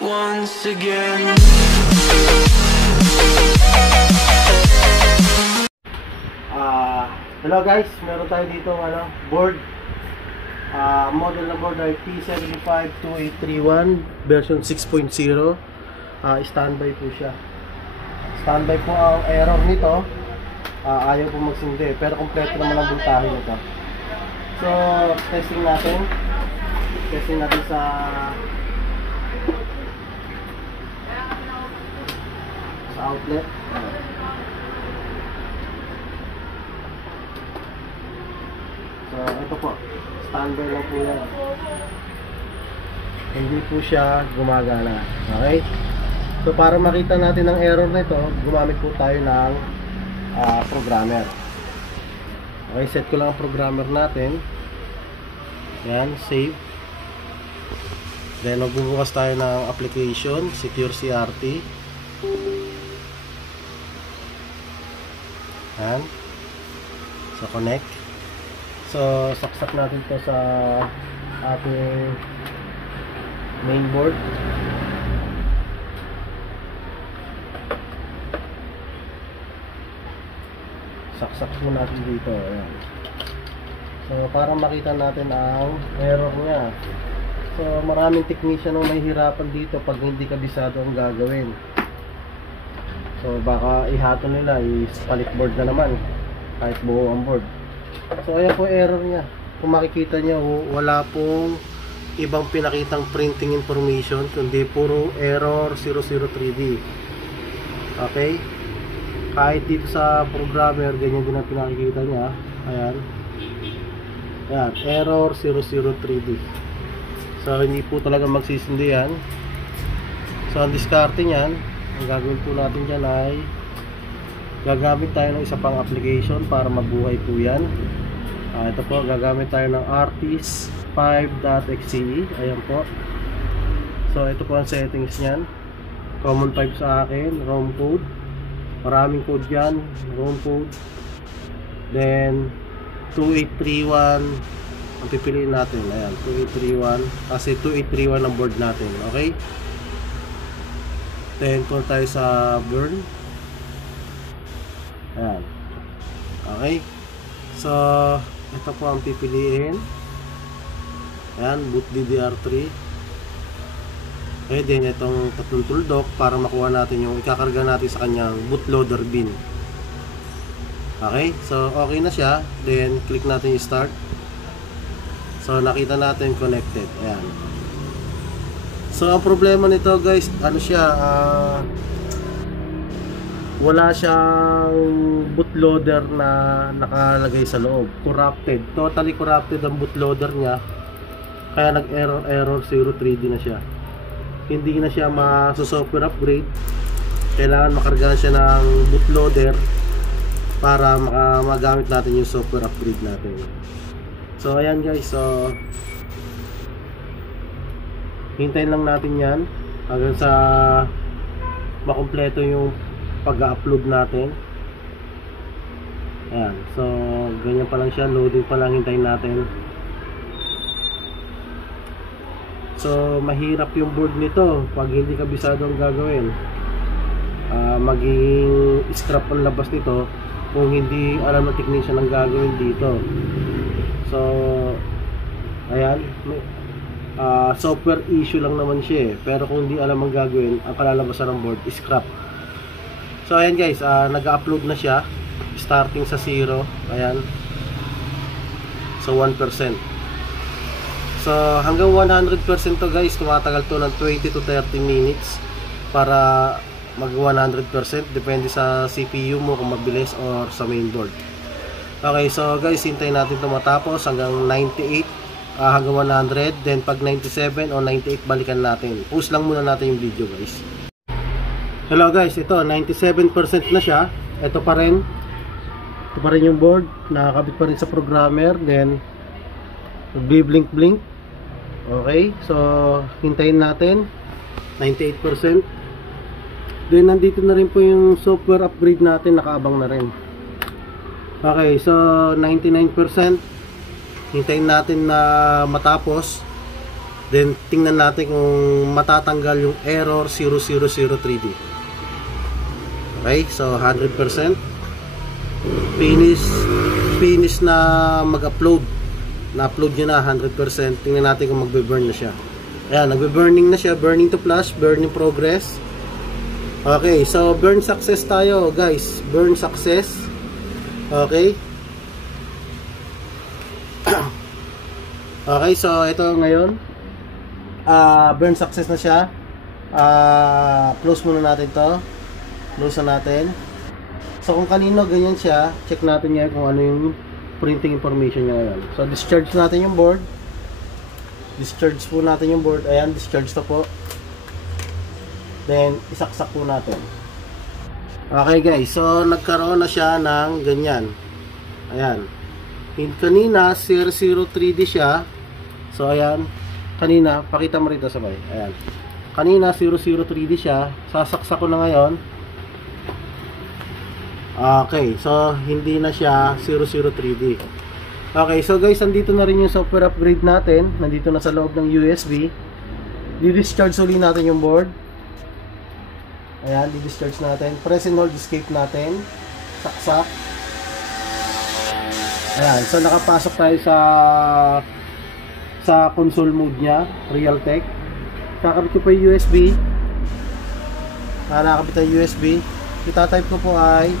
once again. Hello guys, meron tayo dito board. Model na board ay P752831 version 6.0. Standby po siya. Standby po ang error nito. Ayaw po magsindi, pero kompleto naman ang voltahe nito. So, testing natin sa outlet. So, ito po, standby lang po yan. Hindi po siya gumagana. Okay? So, para makita natin ang error nito, gumamit po tayo ng programmer. Okay, set ko lang ang programmer natin. Yan, save. Then, magbubukas tayo ng application, Secure CRT. Yan. So, connect. So, saksak natin to sa ating mainboard. Saksak po natin dito. Ayan. So, para makita natin ang error niya. So, maraming technician ang mahihirapan dito pag hindi kabisado ang gagawin. So, baka ihatol nila, is-palit board na naman kahit buo ang board. So, ayan po error niya. Kung makikita nyo, wala pong ibang pinakitang printing information, kundi puro error 003D. Okay? Kahit dito sa programmer, ganyan din ang pinakikita niya. Ayan. Ayan, error 003D. So, hindi po talaga magsisindi yan. So, ang diskarte niyan, ang gagawin po natin dyan ay gagamit tayo ng isa pang application para mabuhay po yan. Ito po, gagamit tayo ng artist5.exe. Ayan po. So, ito po ang settings niyan. Common 5 sa akin, ROM code. Maraming code yan, ROM code. Then 2831 ang pipiliin natin. Ayan, 2831 kasi 2831 ang board natin. Okay? Then call tayo sa burn. Ayan. Okay. So, ito po ang pipiliin. Ayan, boot DDR3. Okay, then itong tatlong tuldok para makuha natin yung ikakarga natin sa kanyang bootloader bin. Okay, so okay na siya. Then, click natin yung start. So, nakita natin connected. Ayan. So, ang problema nito guys, ano siya, wala siyang bootloader na nakalagay sa loob. Corrupted. Totally corrupted ang bootloader niya. Kaya nag-error 03D na siya. Hindi na siya ma-software upgrade. Kailangan makarga siya ng bootloader para magamit natin yung software upgrade natin. So, ayan guys. So, hintayin lang natin yan hanggang sa makumpleto yung pag-upload natin. Ayan, so ganyan pa lang siya, loading pa lang, hintayin natin. So mahirap yung board nito pag hindi kabisado ang gagawin. Maging scrap ang labas nito kung hindi alam ng technician ang gagawin dito. So ayan, software issue lang naman siya pero kung hindi alam ang gagawin, ang kalalabasan ng board is scrap. So ayan guys, nag-upload na siya starting sa 0. Ayan. So 1%. So hanggang 100% to guys, tumatagal to ng 20 to 30 minutes para mag 100%, depende sa CPU mo kung mabilis or sa mainboard. Okay, so guys, hintayin natin ito matapos hanggang 98, hanggang 100, then pag 97 o 98 balikan natin. Pause lang muna natin yung video guys. Hello guys, ito 97% na siya. Ito pa rin yung board, nakakabit pa rin sa programmer. Then blink. Okay, so hintayin natin 98%. Then nandito na rin po yung software upgrade natin, nakaabang na rin. Okay, so 99%. Hintayin natin na matapos. Then tingnan natin kung matatanggal yung error 0003D. Okay, so 100%. Finish na mag-upload. Na-upload nyo na 100%. Tingnan natin kung magbe-burn na siya. Ayan, nagbe-burning na siya. Burning to flash, burning progress. Okay, so burn success tayo, guys. Burn success. Okay. Okay, so ito ngayon. Burn success na siya. Close muna natin to. Close na natin. So kung kanino ganyan siya, check natin ngayon kung ano yung printing information niya ngayon. So discharge natin yung board. Discharge po natin yung board. Ayan, discharge to po. Then isaksak po natin. Okay guys, so nagkaroon na siya ng ganyan. Ayan. Kanina 003D siya. So ayan, kanina, pakita mo rito sabay. Ayan. Kanina 003D siya. Sasaksak ko na ngayon. Okay, so hindi na siya 003D. Okay, so guys, nandito na rin yung software upgrade natin. Nandito na sa loob ng USB. Di-discharge uli natin yung board. Ayan, di-discharge natin. Press and hold escape natin. Saksak. Ayan, so nakapasok tayo sa console mode nya, Realtek. Kakabit ko pa yung USB. Nakakabit ang USB. Ita-type ko po ay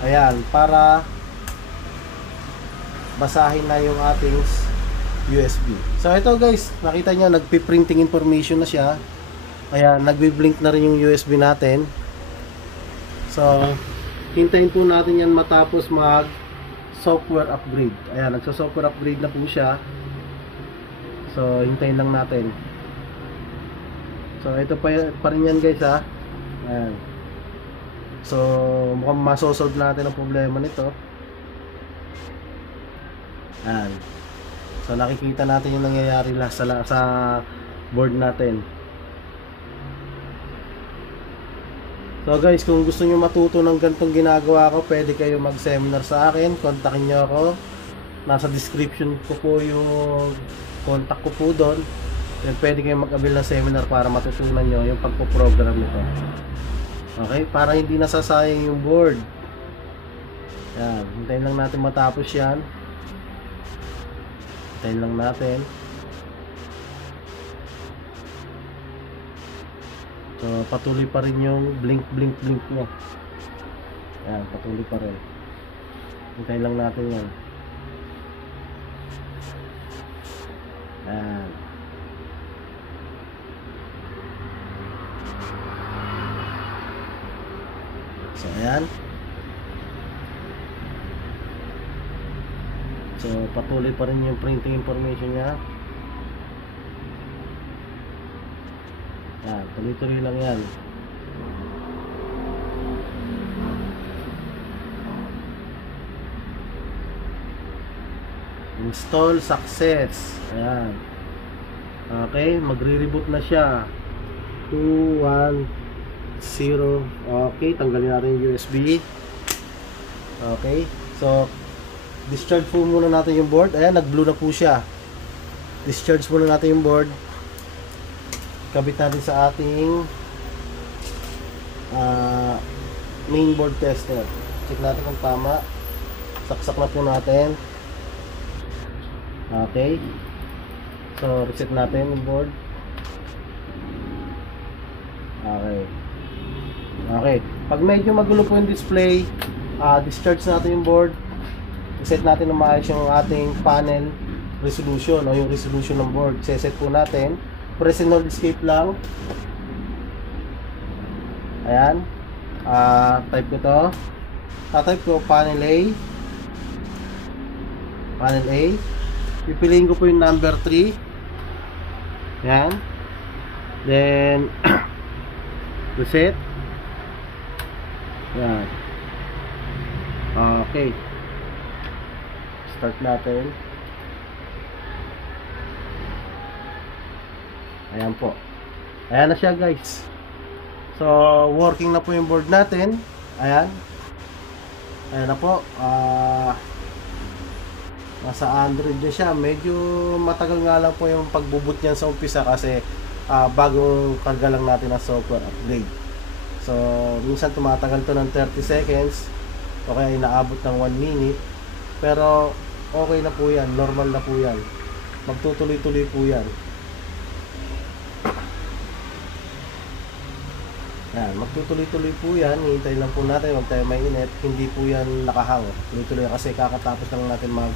ayan, para basahin na yung ating USB. So ito guys, nakita nyo, nagpi-printing information na siya. Ayan, nagbi-blink na rin yung USB natin. So hintayin po natin yan matapos mag software upgrade. Ayan, nagsa-software upgrade na po siya. So hintayin lang natin. So ito pa rin yan guys ha. Ayan. So mukhang masosolve natin ang problema nito. Ayan. So nakikita natin yung nangyayari sa board natin. So guys, kung gusto nyo matuto ng ganitong ginagawa ko, pwede kayo mag-seminar sa akin. Kontakin nyo ako. Nasa description ko po yung contact ko po doon. Then pwede kayo mag-avail ng seminar para matutunan nyo yung pagpo-program nito. Okay, para hindi nasasayang yung board. Yan, hintayin lang natin matapos yan. Hintayin lang natin. So patuloy pa rin yung blink mo. Yan, patuloy pa rin. Hintayin lang natin yan. Yan. So ayan. So patuloy pa rin yung printing information niya. Yan, tuloy-tuloy lang yan. Install success. Ayan. Okay, magre-reboot na siya. 2, 1, 0. Okay, tanggalin natin yung USB. Okay, so discharge po muna natin yung board. Ayan, nag-blue na po siya. Discharge muna natin yung board. Kabit natin sa ating mainboard tester. Check natin kung tama. Saksak na po natin. Okay, so reset natin yung board. Okay. Okay, pag medyo magulo po yung display, discharge natin yung board. Reset natin na maayos yung ating panel resolution o yung resolution ng board. Set po natin. Press and hold escape lang. Ayan. Type ko to. Type ko panel A. Panel A. Pipiliin ko po yung number 3. Ayan. Then reset. Ayan. Okay. Start natin. Ayan po. Ayan na siya guys. So working na po yung board natin. Ayan. Ayan na po. Nasa Android na siya. Medyo matagal nga lang po yung pagbuboot niyan sa umpisa kasi bagong karga lang natin ang software upgrade. So, minsan tumatagal to ng 30 seconds o kaya inaabot ng 1 minute. Pero, okay na po yan. Normal na po yan. Magtutuloy-tuloy po yan. Yan, magtutuloy-tuloy po yan. Hintay lang po natin, huwag tayo mainit. Hindi po yan nakahang. Tuloy-tuloy kasi kakatapos lang natin mag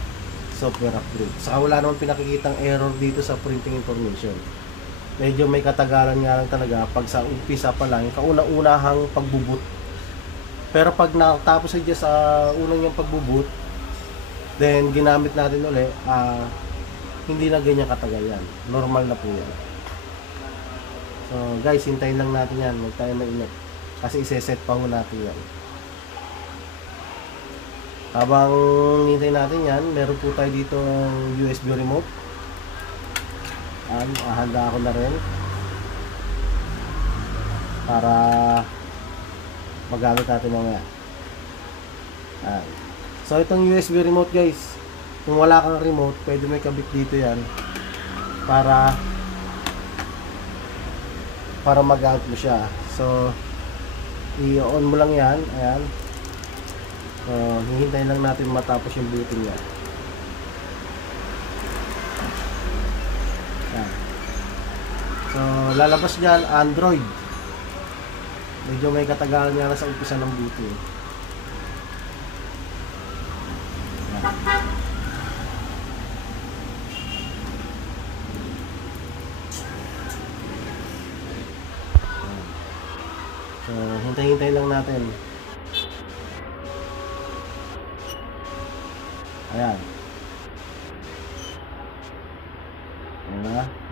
software upgrade. Saka wala naman pinakikitang error dito sa printing information. Medyo may katagalan nga lang talaga pag sa umpisa pa lang, yung kauna-unahang pagbuboot. Pero pag natapos siya sa unang yung pagbuboot, then ginamit natin ulit, hindi na ganyan katagal yan. Normal na po yan. So guys, hintayin lang natin yan. Huwag tayo mainit. Kasi iseset pa ho natin yan. Habang hintayin natin yan, meron po tayo dito USB remote. Handa ako na rin. Para magamit natin mamaya. So itong USB remote guys, kung wala kang remote, pwede may kabit dito yan. Para mag-out mo siya. So i-on mo lang yan. Ayan. So hihintayin lang natin matapos yung booting yan. Ayan. So lalabas dyan Android. Medyo may katagalan nga na sa umpisa ng booting. Ayan. So, hintay-hintay lang natin. Ayan.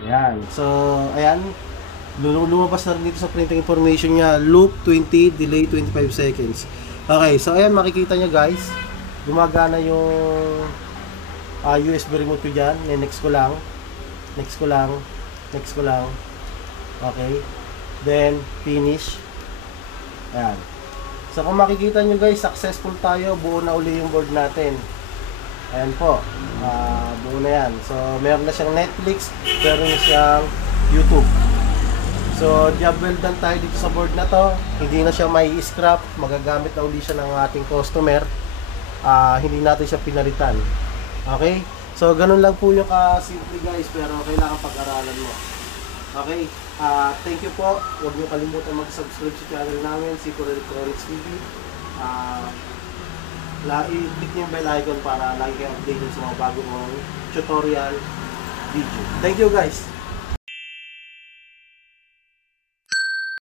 Ayan. So, ayan. Lumabas na rin dito sa printing information niya. Loop 20, delay 25 seconds. Okay, so ayan, makikita nyo guys. Gumagana yung USB remote ko dyan. Next ko lang. Next ko lang. Next ko lang. Okay. Then, finish. Ayan. So kung makikita nyo guys, successful tayo. Buo na uli yung board natin. Ayan po. Buo na yan. So meron na siyang Netflix. Meron na siyang YouTube. So job well done tayo dito sa board na to. Hindi na siya may scrap. Magagamit na uli siya ng ating customer. Hindi natin siya pinalitan. Okay? So ganun lang po yung simple guys. Pero kailangan pag-aralan mo. Okay, thank you po. Huwag niyo kalimutan mag-subscribe sa channel namin, C4 Electronics TV. I-click niyo yung bell icon para lagi kayo updated sa mga bagong tutorial video. Thank you guys.